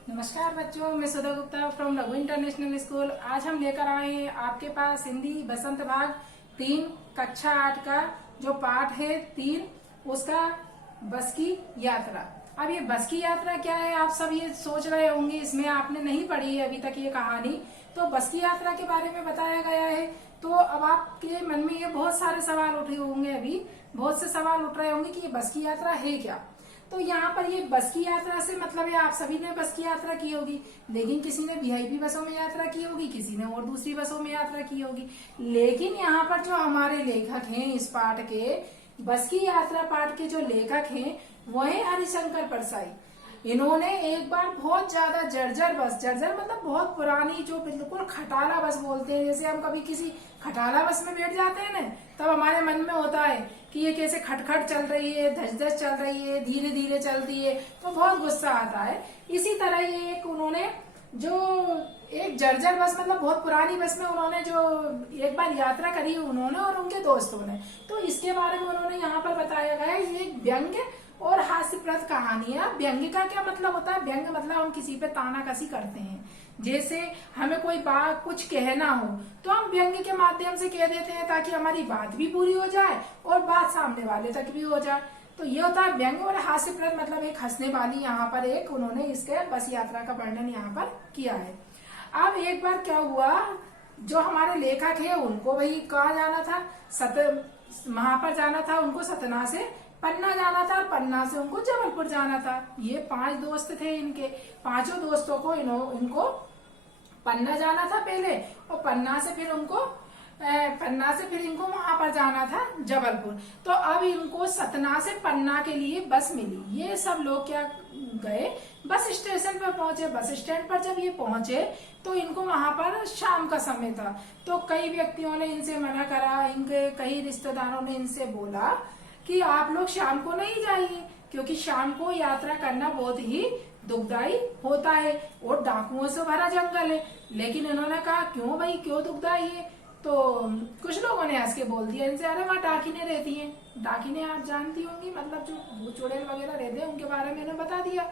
नमस्कार बच्चों, मैं Sudha Gupta from Raghu international school. आज हम लेकर आए हैं आपके पास हिंदी बसंत भाग 3 कक्षा 8 का जो पाठ है 3, उसका बस की यात्रा। अब ये बस की यात्रा क्या है, आप सब ये सोच रहे होंगे, इसमें आपने नहीं पढ़ी है अभी तक ये कहानी। तो बस की यात्रा के बारे में बताया गया है। तो अब आपके मन में ये बहुत सारे सवाल उठे होंगे, अभी बहुत से सवाल उठ रहे होंगे कि ये बस की यात्रा है क्या। तो यहाँ पर ये बस की यात्रा से मतलब है आप सभी ने बस की यात्रा की होगी, लेकिन किसी ने वीआईपी बसों में यात्रा की होगी, किसी ने और दूसरी बसों में यात्रा की होगी। लेकिन यहाँ पर जो हमारे लेखक हैं इस पाठ के, बस की यात्रा पाठ के जो लेखक हैं वो है हरिशंकर परसाई। इन्होंने एक बार बहुत ज्यादा जर्जर बस, जर्जर मतलब बहुत पुरानी, जो बिल्कुल खटाला बस बोलते हैं, जैसे हम कभी किसी खटाला बस में बैठ जाते हैं ना, तब हमारे मन में होता है कि ये कैसे खटखट चल रही है, धस धस चल रही है, धीरे धीरे चलती है, तो बहुत गुस्सा आता है। इसी तरह ये एक उन्होंने जो एक जर्जर बस मतलब बहुत पुरानी बस में उन्होंने जो एक बार यात्रा करी उन्होंने और उनके दोस्तों ने, तो इसके बारे में उन्होंने यहाँ पर बताया गया है। ये व्यंग्य और हास्यप्रद कहानी है। व्यंग्य का क्या मतलब होता है? व्यंग्य मतलब हम किसी पे तानाकसी करते हैं, जैसे हमें कोई बात कुछ कहना हो तो हम व्यंग्य के माध्यम से कह देते हैं ताकि हमारी बात भी पूरी हो जाए और बात सामने वाले तक भी हो जाए। तो ये होता है व्यंग्य। और हास्यप्रद मतलब एक हंसने वाली, यहाँ पर एक उन्होंने इसके बस यात्रा का वर्णन यहाँ पर किया है। अब एक बार क्या हुआ, जो हमारे लेखक है उनको भाई कहाँ जाना था, वहां पर जाना था उनको, सतना से पन्ना जाना था, पन्ना से उनको जबलपुर जाना था। ये 5 दोस्त थे इनके, पांचों दोस्तों को इनको पन्ना जाना था पहले, और पन्ना से फिर इनको वहां पर जाना था जबलपुर। तो अब इनको सतना से पन्ना के लिए बस मिली। ये सब लोग क्या गए, बस स्टेशन पर पहुंचे। बस स्टैंड पर जब ये पहुंचे तो इनको वहां पर शाम का समय था। तो कई व्यक्तियों ने इनसे मना करा, इनके कई रिश्तेदारों ने इनसे बोला कि आप लोग शाम को नहीं जाइए, क्योंकि शाम को यात्रा करना बहुत ही दुखदायी होता है और डाकुओं से भरा जंगल है। लेकिन इन्होंने कहा क्यों भाई, क्यों दुखदायी है? तो कुछ लोगों ने हंस के बोल दिया इनसे, अरे वहाँ डाकिने रहती हैं। डाकिने आप जानती होंगी, मतलब जो भूत चुड़ैल वगैरह रहते हैं उनके बारे में इन्हें बता दिया।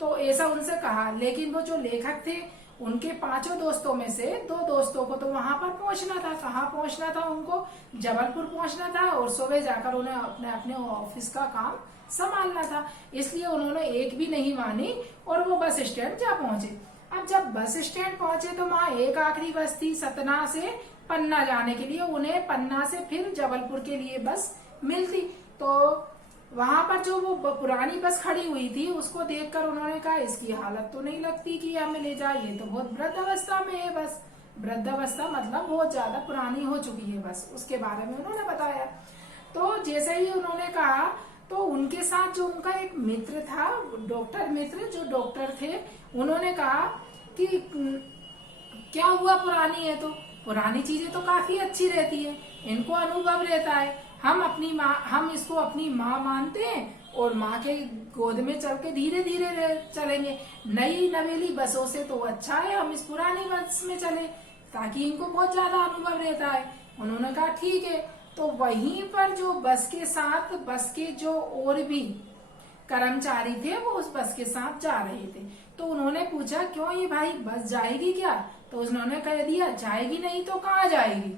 तो ऐसा उनसे कहा। लेकिन वो जो लेखक थे उनके 5 दोस्तों में से 2 दोस्तों को तो वहां पर पहुंचना था। कहाँ पहुंचना था उनको? जबलपुर पहुंचना था, और सुबह जाकर उन्हें अपने अपने ऑफिस का काम संभालना था। इसलिए उन्होंने एक भी नहीं मानी और वो बस स्टैंड जा पहुंचे। अब जब बस स्टैंड पहुंचे तो वहां एक आखिरी बस थी सतना से पन्ना जाने के लिए। उन्हें पन्ना से फिर जबलपुर के लिए बस मिलती। तो वहां पर जो वो पुरानी बस खड़ी हुई थी उसको देखकर उन्होंने कहा इसकी हालत तो नहीं लगती कि हमें ले जाए, ये तो बहुत वृद्ध अवस्था में है बस। वृद्ध अवस्था मतलब बहुत ज्यादा पुरानी हो चुकी है बस, उसके बारे में उन्होंने बताया। तो जैसे ही उन्होंने कहा तो उनके साथ जो उनका एक मित्र था, डॉक्टर मित्र जो डॉक्टर थे, उन्होंने कहा कि क्या हुआ, पुरानी है तो पुरानी चीजें तो काफी अच्छी रहती है, इनको अनुभव रहता है, हम इसको अपनी माँ मानते हैं और माँ के गोद में चल के धीरे धीरे चलेंगे। नई नवेली बसों से तो अच्छा है हम इस पुरानी बस में चले, ताकि इनको बहुत ज्यादा अनुभव रहता है। उन्होंने कहा ठीक है। तो वहीं पर जो बस के साथ बस के जो और भी कर्मचारी थे वो उस बस के साथ जा रहे थे। तो उन्होंने पूछा क्यों ये भाई बस जाएगी क्या? तो उन्होंने कह दिया जाएगी नहीं तो कहाँ जाएगी,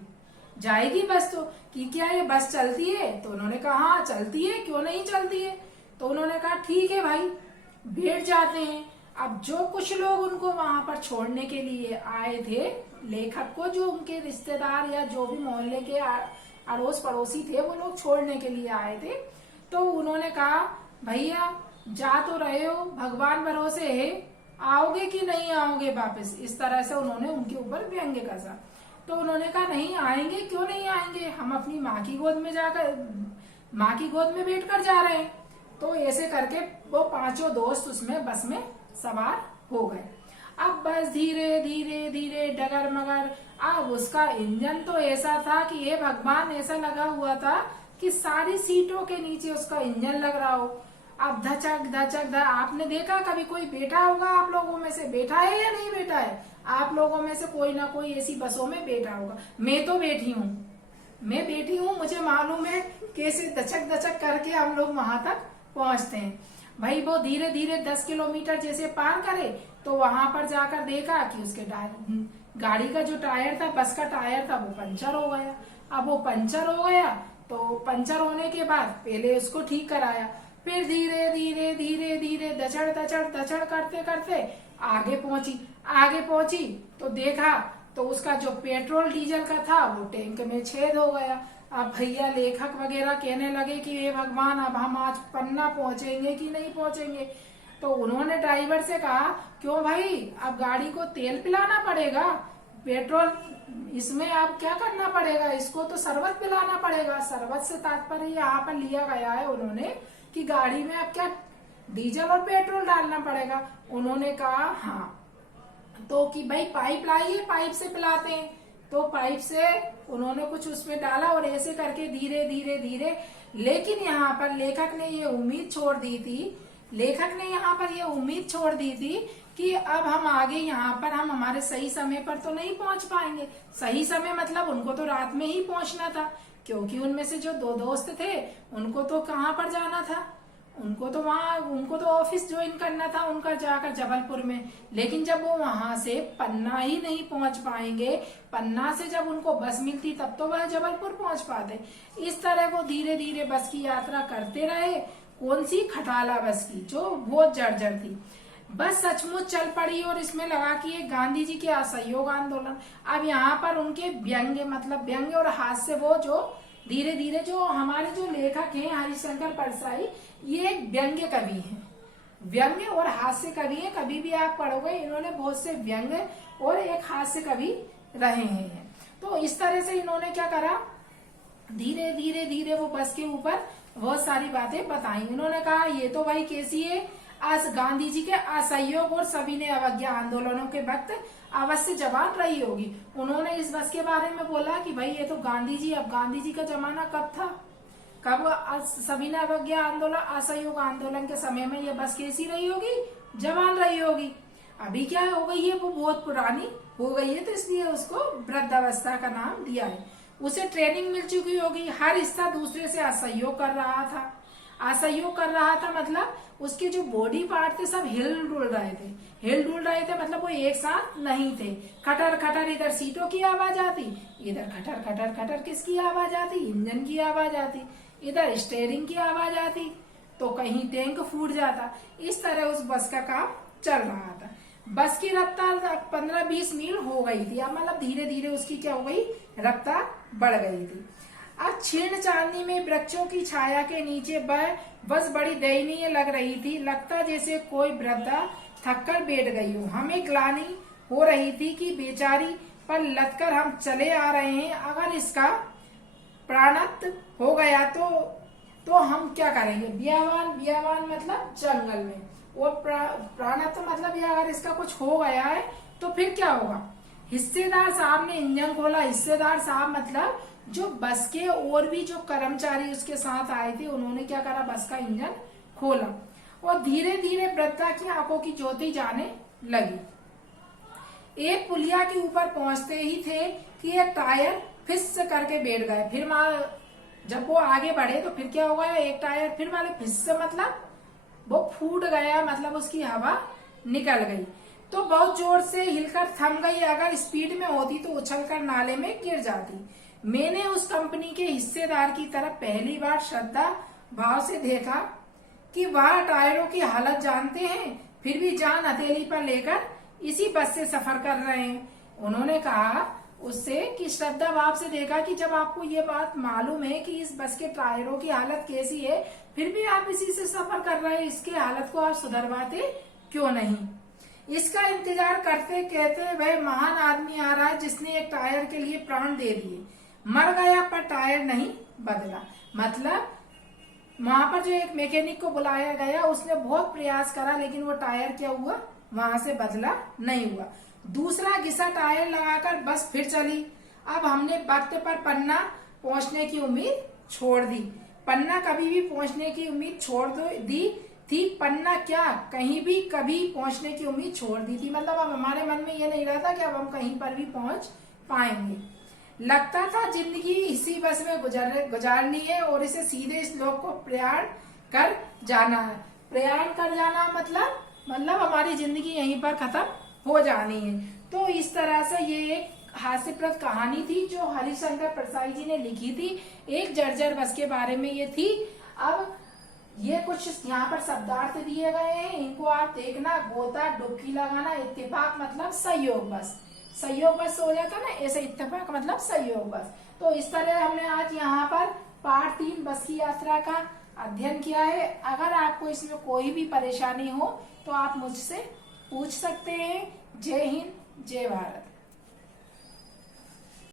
जाएगी बस तो, कि क्या ये बस चलती है? तो उन्होंने कहा हाँ चलती है, क्यों नहीं चलती है। तो उन्होंने कहा ठीक है भाई बैठ जाते हैं। अब जो कुछ लोग उनको वहां पर छोड़ने के लिए आए थे, लेखक को जो उनके रिश्तेदार या जो भी मोहल्ले के अड़ोस पड़ोसी थे वो लोग छोड़ने के लिए आए थे। तो उन्होंने कहा भैया जा तो रहे हो, भगवान भरोसे है, आओगे कि नहीं आओगे वापस? इस तरह से उन्होंने उनके ऊपर व्यंग्य कसा। तो उन्होंने कहा नहीं आएंगे, क्यों नहीं आएंगे, हम अपनी माँ की गोद में बैठ कर जा रहे हैं। तो ऐसे करके वो 5 दोस्त उसमें बस में सवार हो गए। अब बस धीरे धीरे धीरे डगर मगर, अब उसका इंजन तो ऐसा था कि ये भगवान, ऐसा लगा हुआ था कि सारी सीटों के नीचे उसका इंजन लग रहा हो। अब धचक धचक आपने देखा कभी कोई बैठा होगा आप लोगों में से, बैठा है या नहीं बैठा है? आप लोगों में से कोई ना कोई ऐसी बसों में बैठा होगा। मैं तो बैठी हूँ, मुझे मालूम है कैसे दचक दचक करके हम लोग वहां तक पहुंचते हैं। भाई वो धीरे धीरे 10 किलोमीटर जैसे पार करे तो वहां पर जाकर देखा कि उसके गाड़ी का जो टायर था, बस का टायर था, वो पंचर हो गया। अब वो पंचर हो गया तो पंचर होने के बाद पहले उसको ठीक कराया, फिर धीरे धीरे धीरे धीरे दचड़ दचड़ दचड़ करते करते आगे पहुंची तो देखा तो उसका जो पेट्रोल डीजल का था वो टैंक में छेद हो गया। अब भैया लेखक वगैरह कहने लगे कि हे भगवान, अब हम आज पन्ना पहुंचेंगे कि नहीं पहुंचेंगे। तो उन्होंने ड्राइवर से कहा, क्यों भाई, अब गाड़ी को तेल पिलाना पड़ेगा, पेट्रोल इसमें अब क्या करना पड़ेगा, इसको तो शरबत पिलाना पड़ेगा। शरबत से तात्पर्य यहाँ पर लिया गया है उन्होंने कि गाड़ी में अब क्या डीजल और पेट्रोल डालना पड़ेगा। उन्होंने कहा हाँ, तो कि भाई पाइप लाइए, पाइप से पिलाते हैं। तो पाइप से उन्होंने कुछ उसमें डाला और ऐसे करके धीरे धीरे धीरे, लेकिन यहाँ पर लेखक ने ये उम्मीद छोड़ दी थी कि अब हम आगे यहाँ पर हम हमारे सही समय पर तो नहीं पहुंच पाएंगे। सही समय मतलब उनको तो रात में ही पहुंचना था, क्योंकि उनमें से जो 2 दोस्त थे उनको तो कहाँ पर जाना था, उनको तो ऑफिस ज्वाइन करना था उनका जाकर जबलपुर में। लेकिन जब वो वहां से पन्ना ही नहीं पहुंच पाएंगे, पन्ना से जब उनको बस मिलती तब तो वह जबलपुर पहुंच पाते। इस तरह वो धीरे धीरे बस की यात्रा करते रहे। कौन सी? खटाला बस की, जो बहुत जर्जर थी। बस सचमुच चल पड़ी और इसमें लगा कि ये गांधी जी के असहयोग आंदोलन। अब यहाँ पर उनके व्यंग्य और हास्य, वो जो धीरे धीरे जो हमारे जो लेखक हैं हरिशंकर परसाई, ये एक व्यंग्य कवि हैं, व्यंग्य और हास्य कवि हैं। कभी भी आप पढ़ोगे इन्होंने बहुत से व्यंग्य और एक हास्य कवि रहे हैं। तो इस तरह से इन्होंने क्या करा, धीरे धीरे धीरे वो बस के ऊपर बहुत सारी बातें बताई। उन्होंने कहा ये तो भाई कैसी है, आज गांधी जी के असहयोग और सभी ने अवज्ञा आंदोलनों के वक्त अवश्य जवान रही होगी। उन्होंने इस बस के बारे में बोला कि भाई ये तो गांधी जी, अब गांधी जी का जमाना कब था, कब सभी ने अवज्ञा आंदोलन, असहयोग आंदोलन के समय में ये बस कैसी रही होगी, जवान रही होगी। अभी क्या हो गई है, वो बहुत पुरानी हो गई है, तो इसलिए उसको वृद्धावस्था का नाम दिया है। उसे ट्रेनिंग मिल चुकी होगी, हर हिस्सा दूसरे से असहयोग कर रहा था। मतलब उसके जो बॉडी पार्ट थे सब हिल डुल रहे थे, मतलब वो एक साथ नहीं थे। खटर खटर, इधर सीटों की आवाज आती, इधर खटर खटर खटर किसकी आवाज आती, इंजन की आवाज आती, इधर स्टीयरिंग की आवाज आती, तो कहीं टैंक फूट जाता। इस तरह उस बस का काम चल रहा था। बस की रफ्तार 15-20 मील हो गई थी। अब मतलब धीरे धीरे उसकी क्या हो गई, रफ्तार बढ़ गई थी। अब क्षीण चांदनी में वृक्षों की छाया के नीचे बस बड़ी दयनीय लग रही थी। लगता जैसे कोई वृद्धा थककर बैठ गई हो। हमें ग्लानि हो रही थी कि बेचारी पर लदकर हम चले आ रहे हैं, अगर इसका प्राणत्व हो गया तो हम क्या करेंगे। बियावान मतलब जंगल में, और प्राणत्व मतलब ये अगर इसका कुछ हो गया है तो फिर क्या होगा। हिस्सेदार साहब ने इंजन खोला। हिस्सेदार साहब मतलब जो बस के और भी जो कर्मचारी उसके साथ आए थे, उन्होंने क्या करा, बस का इंजन खोला और धीरे धीरे वृद्धा की आंखों की ज्योति जाने लगी। एक पुलिया के ऊपर पहुंचते ही थे कि एक टायर फिस करके बैठ गए। फिर जब वो आगे बढ़े तो फिर क्या हो गया, एक टायर फिर वाले फिस मतलब वो फूट गया, मतलब उसकी हवा निकल गई, तो बहुत जोर से हिलकर थम गई। अगर स्पीड में होती तो उछलकर नाले में गिर जाती। मैंने उस कंपनी के हिस्सेदार की तरफ पहली बार श्रद्धा भाव से देखा कि वह टायरों की हालत जानते हैं, फिर भी जान हथेली पर लेकर इसी बस से सफर कर रहे हैं। उन्होंने कहा उससे कि श्रद्धा भाव से देखा कि जब आपको ये बात मालूम है कि इस बस के टायरों की हालत कैसी है, फिर भी आप इसी से सफर कर रहे हैं, इसके हालत को आप सुधरवाते क्यों नहीं। इसका इंतजार करते कहते वह महान आदमी आ रहा है जिसने एक टायर के लिए प्राण दे दिए, मर गया पर टायर नहीं बदला। मतलब वहां पर जो एक मैकेनिक को बुलाया गया, उसने बहुत प्रयास करा, लेकिन वो टायर क्या हुआ, वहां से बदला नहीं हुआ। दूसरा घिसा टायर लगाकर बस फिर चली। अब हमने वक्त पर पन्ना पहुंचने की उम्मीद छोड़ दी। पन्ना कभी भी पहुंचने की उम्मीद छोड़ दी थी। पन्ना क्या, कहीं भी कभी पहुंचने की उम्मीद छोड़ दी थी। मतलब अब हमारे मन में ये नहीं रहा था कि अब हम कहीं पर भी पहुंच पाएंगे। लगता था जिंदगी इसी बस में गुजारनी है और इसे सीधे इस लोक को प्रयाण कर जाना है। प्रयाण कर जाना मतलब हमारी जिंदगी यहीं पर खत्म हो जानी है। तो इस तरह से ये एक हास्यप्रद कहानी थी जो हरिशंकर परसाई जी ने लिखी थी। एक जर्जर बस के बारे में ये थी। अब ये कुछ यहाँ पर शब्दार्थ दिए गए हैं, इनको आप देखना। गोता, डुबकी लगाना, इत्तेफाक मतलब सहयोग बस। सहयोग बस हो जाता ना, ऐसे इत्तेफाक मतलब सहयोग बस। तो इस तरह हमने आज यहाँ पर पाठ 3 बस की यात्रा का अध्ययन किया है। अगर आपको इसमें कोई भी परेशानी हो तो आप मुझसे पूछ सकते हैं। जय हिंद, जय भारत।